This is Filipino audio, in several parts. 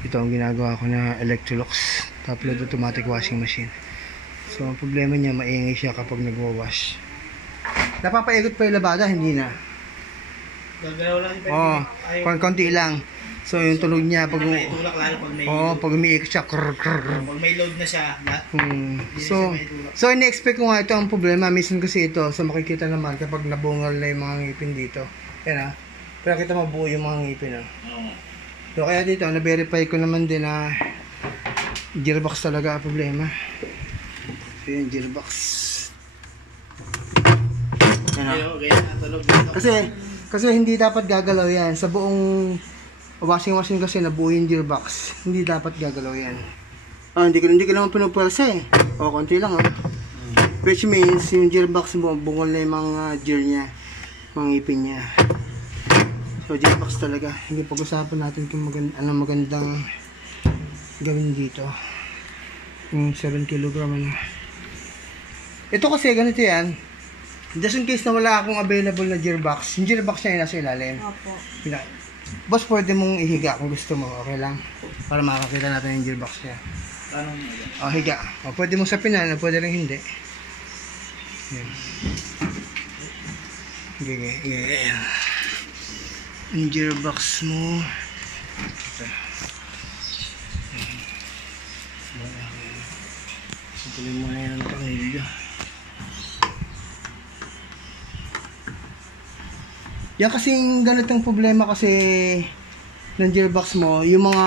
Ito ang ginagawa ko na Electrolux top load automatic washing machine. So ang problema niya, maingay siya kapag nagwa-wash. Napapaigot pa yung labada, hindi na. Gagalaw lang. Konti lang. So yung tunog niya pag maitulak lalo pag may pag umiikot siya. pag may load na siya. So ini-expect ko nga ito ang problema. Minsan kasi ito, so makikita naman kapag nabungal na yung mga ngipin dito. Yan pero kita mabuo yung mga ngipin So kaya dito, na-verify ko naman din na gearbox talaga ang problema. So yung gearbox. Kasi hindi dapat gagalaw yan. Sa buong washing machine kasi nabuo yung gearbox. Hindi dapat gagalaw yan. Hindi ko naman pinupulsa eh. Konti lang Which means yung gearbox mo, bungol na yung mga gear niya. Mga ngipin niya. So gearbox talaga. Hindi pag-usapan natin kung magandang gawin dito. Yung 7 kg Ito kasi ganito yan. Just in case na wala akong available na gearbox, yung gearbox niya yung nasa ilalim. Opo. Boss, pwede mong ihiga kung gusto mo. Okay lang? Para makakita natin yung gearbox niya. Higa. Pwede mong sapinan, pwede rin hindi. Yan. Yan. Yung gearbox mo. Ito. Tuloy mo na yan ang tornilyo. Yan kasing ganitong problema kasi ng gearbox mo, yung mga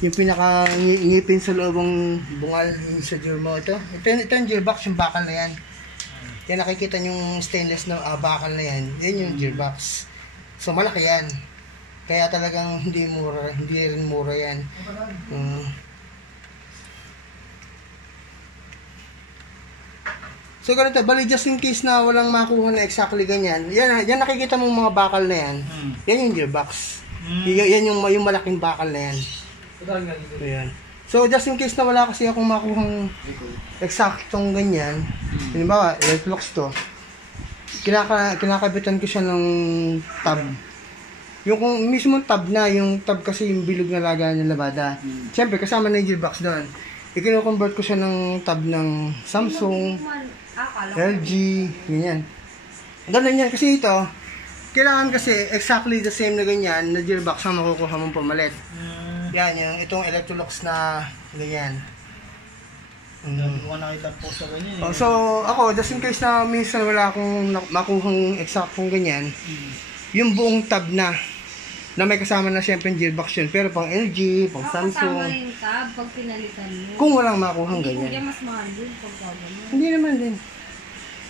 yung pinaka ngipin sa loob ng bungal sa gear mo. Ito yung gearbox, yung bakal na yan. Yan nakikita yung stainless na bakal na yan. Yan yung gearbox. So malaki yan. Kaya talagang hindi rin mura yan. So ganito, bali just in case na walang makuha na exactly ganyan. Yan nakikita mong mga bakal na yan. Yan yung gearbox. Yan yung malaking bakal na yan. Ayan. So just in case na wala kasi akong makuhang eksaktong ganyan. Halimbawa, Electrolux to. Kinakabitan ko siya ng tab. Yung kung mismo tab na, yung tab kasi yung bilog na laga ng labada. Siyempre kasama na yung gearbox doon. I-convert ko siya ng tab ng Samsung, LG, ganyan. Ganun yan kasi ito, kailangan kasi exactly the same na ganyan na gearbox ang makukuha mong pamalit. Yan, itong Electrolux na ganyan. Nakita po sa ganyan. So ako, just in case na minsan wala akong makuhang exactong ganyan, yung buong tab na may kasama na siyempre yung gearbox yun. Pero pang LG, pang Samsung. Kasama yung tab pag pinalitan mo. Kung walang makuhang ganyan. Hindi mas mahal din pag gano'n. Hindi naman din.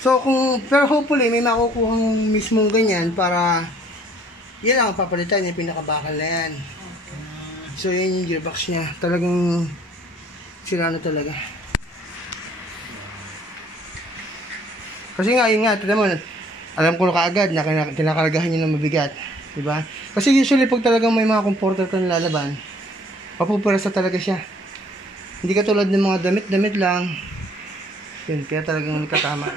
So pero hopefully may makukuhang mismong ganyan para yan ang papalitan yung pinakabakal na yan. So yan yung gearbox niya. Talagang sira na talaga. Kasi nga, yun nga, alam ko na kaagad na kinakaragahan niya ng mabigat. Diba? Kasi usually pag talagang may mga comforter ka nilalaban, papupurasa talaga siya. Hindi katulad ng mga damit-damit lang. Yun, kaya talagang nagkatama.